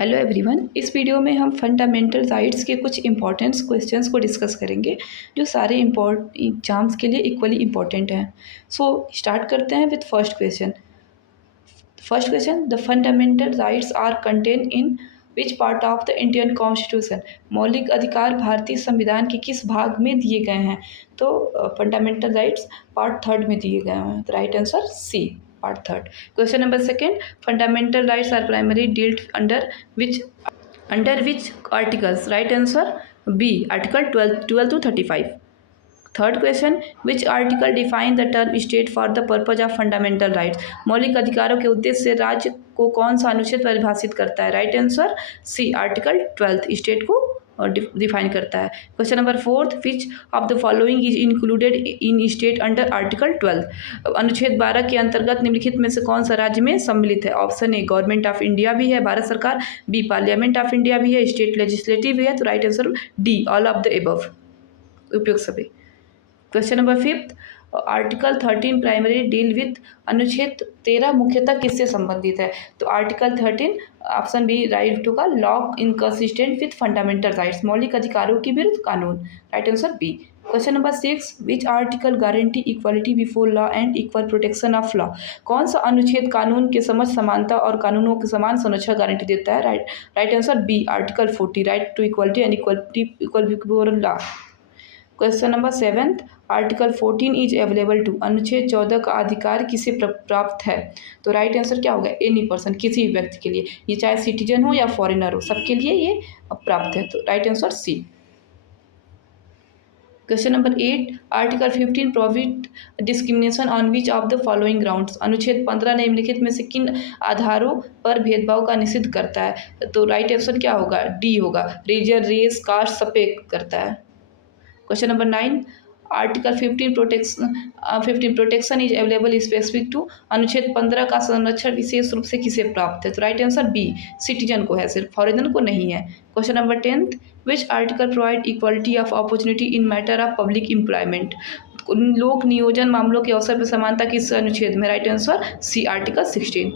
Hello everyone. इस video में हम फंडामेंटल राइट्स के कुछ इंपॉर्टेंट क्वेश्चंस को डिस्कस करेंगे जो सारे एग्जाम्स के लिए इक्वली इम्पॉर्टेंट हैं। सो स्टार्ट करते हैं with first question. The fundamental rights are contain in which part of the Indian constitution. मौलिक अधिकार भारतीय संविधान के किस भाग में दिए गए हैं? तो फंडामेंटल राइट्स पार्ट थर्ड में दिए गए हैं। तो right answer C, part third. Question number second, fundamental rights are primary dealt under which articles? Right answer B, article 12 to 35। Third question, which article define the term state for the purpose of fundamental rights? मौलिक अधिकारों के उद्देश्य से राज्य को कौन सा अनुच्छेद परिभाषित करता है? Right answer C, article 12 state को डिफाइन करता है। Question number fourth, which of the following is included in state under article 12? अनुच्छेद 12 के अंतर्गत निम्नलिखित में से कौन सा राज्य में सम्मिलित है? Option A, government of India भी है, भारत सरकार। बी, पार्लियामेंट ऑफ इंडिया भी है, स्टेट लेजिस्लेटिव भी है। तो right answer D, all of the above, उपयुक्त सभी। Question number fifth, article 13 primary deal with. अनुच्छेद 13 मुख्यतः किससे संबंधित है? तो आर्टिकल 13, ऑप्शन बी राइट होगा, law inconsistent with fundamental rights, मौलिक अधिकारों के विरुद्ध कानून। Right answer B. Question number 6, which article guarantee equality before law and equal protection of law? कौन सा अनुच्छेद कानून के समझ, समानता और कानूनों की समान संरक्षण गारंटी देता है? Right answer B, article 40, right to equality and equal before law. Question number 7, article 14 is available to. अनुच्छेद 14 का अधिकार किसे प्राप्त है? तो राइट आंसर क्या होगा? एनी पर्सन, किसी भी व्यक्ति के लिए, ये चाहे सिटीजन हो या फॉरेनर हो, सबके लिए ये प्राप्त है। तो right answer C. Question number 8, article 15 prohibit discrimination on which of the following grounds? अनुच्छेद 15 निम्नलिखित में से किन आधारों पर भेदभाव का निषेध करता है? तो राइट आंसर क्या होगा? डी होगा, रीजन, रेस, कास्ट, सब पे करता है। Question number 9, article 15 protection is available specific to. अनुच्छेद 15 का संरक्षण विशेष रूप से किसे प्राप्त है? तो राइट आंसर बी, सिटीजन को है, सिर्फ फॉरेनर को नहीं है। Question number 10, which article provide equality of opportunity in matter of public employment? लोक नियोजन मामलों के अवसर पर समानता किस अनुच्छेद में? Right answer C, article 16।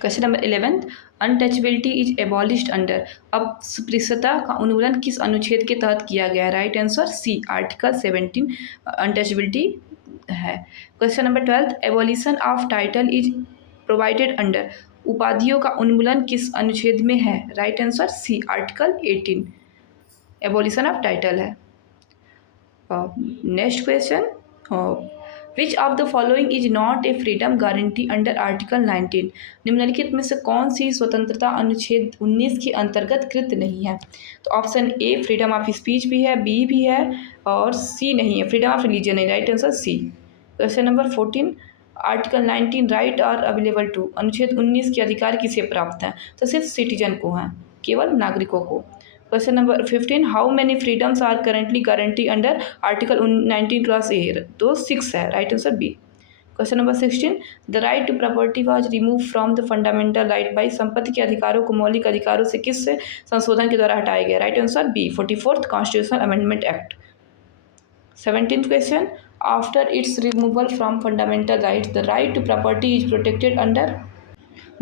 Question number 11, untouchability is abolished under. अस्पृश्यता का उन्मूलन किस अनुच्छेद के तहत किया गया है? Right answer C, article 17 untouchability है। Question number 12, abolition of title is provided under. उपाधियों का उन्मूलन किस अनुच्छेद में है? Right answer C, article 18 abolition of title है। Next question, which of the following is not a freedom guarantee under article 19? निम्नलिखित में से कौन सी स्वतंत्रता अनुच्छेद 19 के अंतर्गत कृत नहीं है? तो option A, freedom of speech भी है, बी भी है, और सी नहीं है, फ्रीडम ऑफ रिलीजन है। Right answer C. Question number 14, article 19 right are available to. अनुच्छेद 19 के अधिकार किसे प्राप्त हैं? तो सिर्फ सिटीजन को हैं, केवल नागरिकों को। Question number 15, how many freedoms are currently guarantee under article 19 class A? तो 6 है। Right answer B. Question number 16, the right to property was remove from the fundamental right by. संपत्ति के अधिकारों को मौलिक अधिकारों से किस संशोधन के द्वारा हटाया गया? Right answer B, 44th constitutional amendment act. 17th question, after its removal from fundamental rights the right to property is protected under.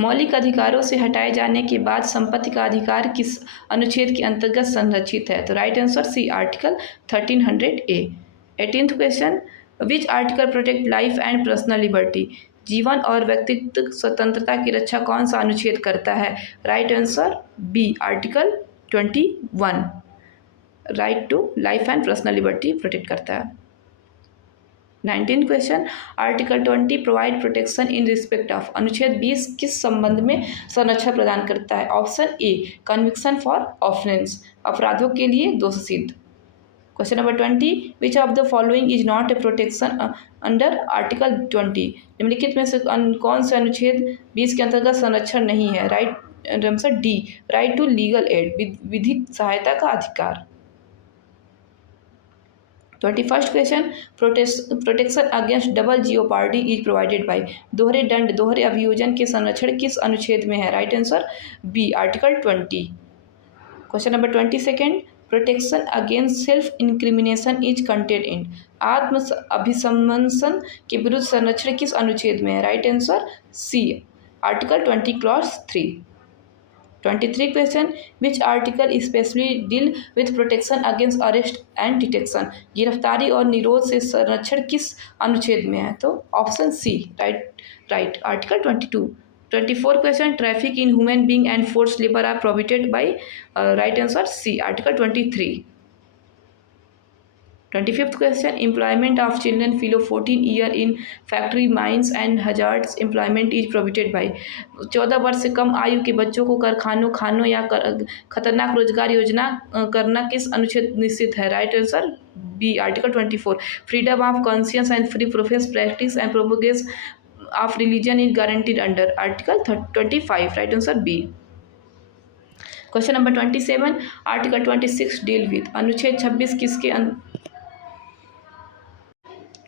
मौलिक अधिकारों से हटाए जाने के बाद संपत्ति का अधिकार किस अनुच्छेद के अंतर्गत संरक्षित है? तो right answer C, article 1300A। 18th question, which article protect life and personal liberty? जीवन और व्यक्तिगत स्वतंत्रता की रक्षा कौन सा अनुच्छेद करता है? Right answer B, article 21, right to life and personal liberty protect करता है। 19th question, article 20 provide protection in respect of. अनुच्छेद 20 किस संबंध में संरक्षण प्रदान करता है? Option A, conviction for offence, अपराधों के लिए दोष सिद्ध। Question number 20, which of the following is not a protection under article 20? निम्नलिखित में से कौन से अनुच्छेद 20 के अंतर्गत संरक्षण नहीं है? Right answer D, right to legal aid, विधिक सहायता का अधिकार। 21st question, protection against double jeopardy is provided by. दोहरे दंड, दोहरे अभियोजन के संरक्षण किस अनुच्छेद में है? Right answer B, article 20। Question number 22, protection against self incrimination is content in. आत्म अभिसंमसन के विरुद्ध संरक्षण किस अनुच्छेद में है? Right answer C, article 20 clause 3। 23 question, which article specially deal with protection against arrest and detection, गिरफ्तारी और निरोध से संरक्षण किस अनुच्छेद में है? तो option C, right article 22। 24 question, traffic in human being and force labour are prohibited by, right answer C article 23। 25th question, employment of children below 14 year in factory, mines and hazardous employment is prohibited by, 14 वर्ष से कम आयु के बच्चों को कारखानों, खानों या खतरनाक रोजगार योजना करना किस अनुच्छेद निश्चित है? Right answer B article 24। Freedom of conscience and free profess practice and propagation of religion is guaranteed under article 25, right answer B. Question number 27, article 26 deal with, अनुच्छेद 26 किसके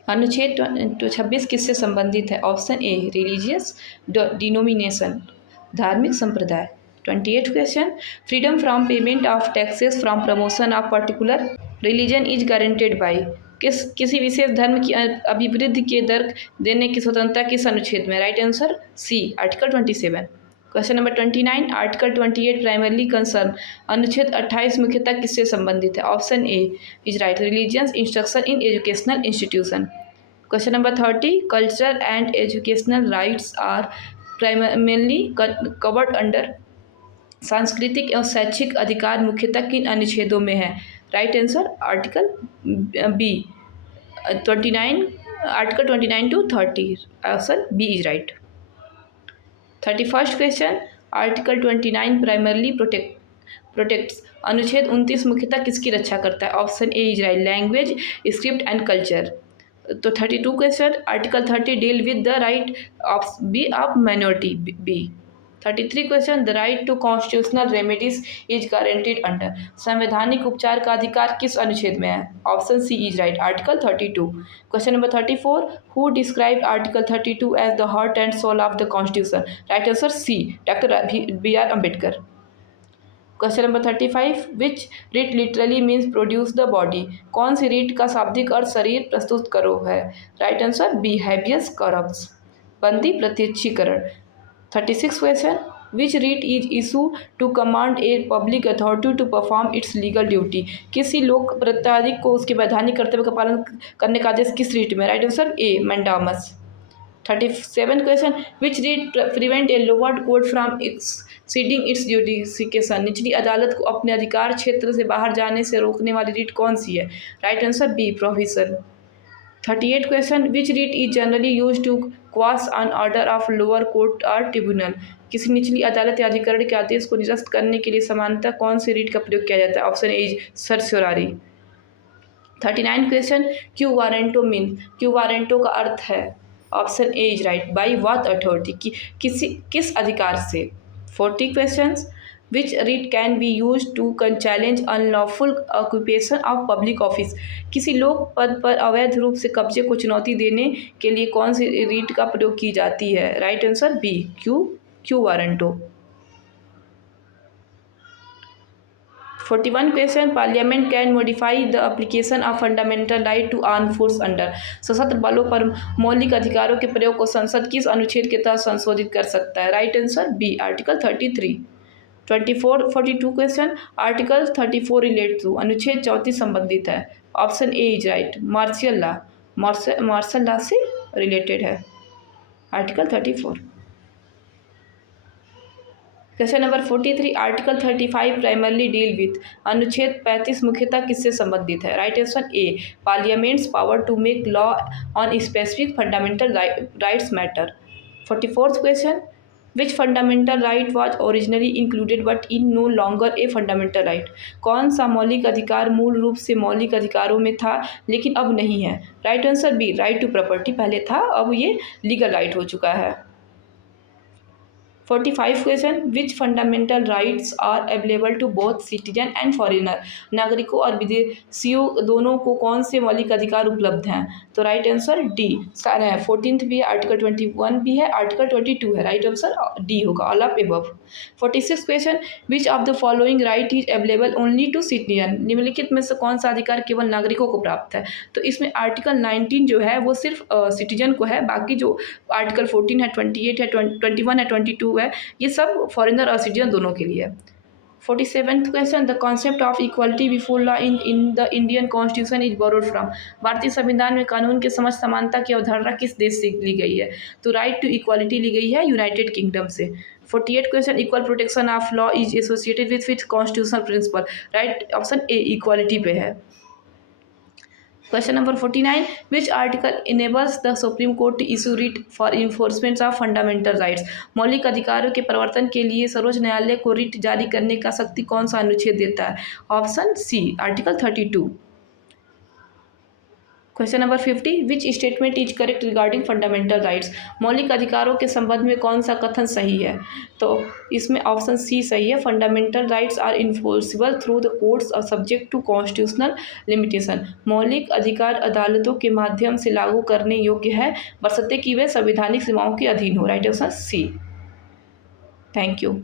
अनुच्छेद 26 किससे संबंधित है? ऑप्शन ए, रिलीजियस डिनोमिनेशन, धार्मिक संप्रदाय। 28 question, freedom from payment of taxes from promotion of particular religion is guaranteed by, किसी विशेष धर्म की अभिवृद्धि के दर देने की स्वतंत्रता किस अनुच्छेद में? Right answer C article 27। Question number 29, article 28 primarily concern, अनुच्छेद 28 मुख्यतः किससे संबंधित है? Option A is right, religious instruction in educational institution. Question number 30, cultural and educational rights are primarily covered under, सांस्कृतिक एवं शैक्षिक अधिकार मुख्यतः किन अनुच्छेदों में है? Right answer article B 29, article 29 to 30, option B is right. 31st question, article 29 primarily protects, अनुच्छेद 29 मुख्यतः किसकी रक्षा करता है? Option A is right, language, script and culture. तो 32 question, article 30 deal with the right of B of minority B. 33 question, the right to constitutional remedies is guaranteed under, संवैधानिक उपचार का अधिकार किस अनुच्छेद में है? Option C is right, article 32। Question number 34, who describe article 32 as the heart and soul of the constitution? Right answer C, doctor B R Ambedkar. Question number 35, which writ literally means produce the body, कौन सी रीट का शाब्दिक अर्थ शरीर प्रस्तुत करो है? Right answer B, habeas corpus, बंदी प्रत्यक्षीकरण। 36 question, which writ is issue to command a public authority to perform its legal duty, किसी लोक प्राधिकारी को उसके वैधानिक कर्तव्य का पालन करने का आदेश किस रीट में? Right answer A, mandamus. 37 question, which writ prevent a lower court from exceeding its jurisdiction, निचली अदालत को अपने अधिकार क्षेत्र से बाहर जाने से रोकने वाली रीट कौन सी है? Right answer B, provision. 38 question, which writ is generally use to quash on order of lower court और ट्रिब्यूनल, किसी निचली अदालत या अधिकरण के आदेश को निरस्त करने के लिए सामान्यतः कौन सी रीट का प्रयोग किया जाता है? Option A is certiorari. 39 question, quo warranto mean, quo warranto का अर्थ है? Option A is right, by what authority, किस अधिकार से। 40 questions, which writ can be use to challenge unlawful occupation of public office, किसी लोक पद पर अवैध रूप से कब्जे को चुनौती देने के लिए कौन सी रीट का प्रयोग की जाती है? Right answer B, quo warranto. 41 question, parliament can modify the application of fundamental right to arm force under, सशस्त्र बलों पर मौलिक अधिकारों के प्रयोग को संसद किस अनुच्छेद के तहत संशोधित कर सकता है? Right answer B, article 33। 42 question, article 34 relate to, अनुच्छेद 34 संबंधित है? Option A is right, martial law से रिलेटेड है, article 34। Question number 43, article 35 primarily deal with, अनुच्छेद 35 मुख्यतः किससे संबंधित है? Right answer A, parliament's power to make law on specific fundamental rights matter. 44th question, which fundamental right was originally included but in no longer a fundamental right, कौन सा मौलिक अधिकार मूल रूप से मौलिक अधिकारों में था लेकिन अब नहीं है? Right answer B, right to property, पहले था अब ये लीगल राइट हो चुका है। 45 question, which fundamental rights are available to both citizen and foreigner, नागरिकों और विदेशियों दोनों को कौन से मौलिक अधिकार उपलब्ध हैं? तो राइट आंसर डी सारे हैं। 14th भी है, आर्टिकल 21 भी है, आर्टिकल 22 है। राइट आंसर डी होगा, all of above. 46 question, which of the following right is available only to citizen, निम्नलिखित में से कौन सा अधिकार केवल नागरिकों को प्राप्त है? तो इसमें आर्टिकल 19 जो है वो सिर्फ सिटीजन को है, बाकी जो आर्टिकल 14 है, 28 है, 21 है, 22 है, ये सब फॉरेनर और सिटीजन दोनों के लिए है। 47th question, the concept of equality before law in the Indian constitution is borrowed from, भारतीय संविधान में कानून के समक्ष समानता की अवधारणा किस देश से ली गई है? तो राइट टू इक्वालिटी ली गई है यूनाइटेड किंगडम से। 48 question, equal protection of law is associated with constitutional principle, right option A equality पे है। Question number 49, which article enables the Supreme Court to issue writ for enforcement of fundamental rights, मौलिक अधिकारों के प्रवर्तन के लिए सर्वोच्च न्यायालय को रिट जारी करने का शक्ति कौन सा अनुच्छेद देता है? Option C article 32। Question number 50, which statement is correct regarding fundamental rights, मौलिक अधिकारों के संबंध में कौन सा कथन सही है? तो इसमें ऑप्शन सी सही है, fundamental rights are enforceable through the courts और सब्जेक्ट टू कॉन्स्टिट्यूशनल लिमिटेशन, मौलिक अधिकार अदालतों के माध्यम से लागू करने योग्य है बशर्ते कि वे संवैधानिक सीमाओं के अधीन हो। Right answer C. Thank you.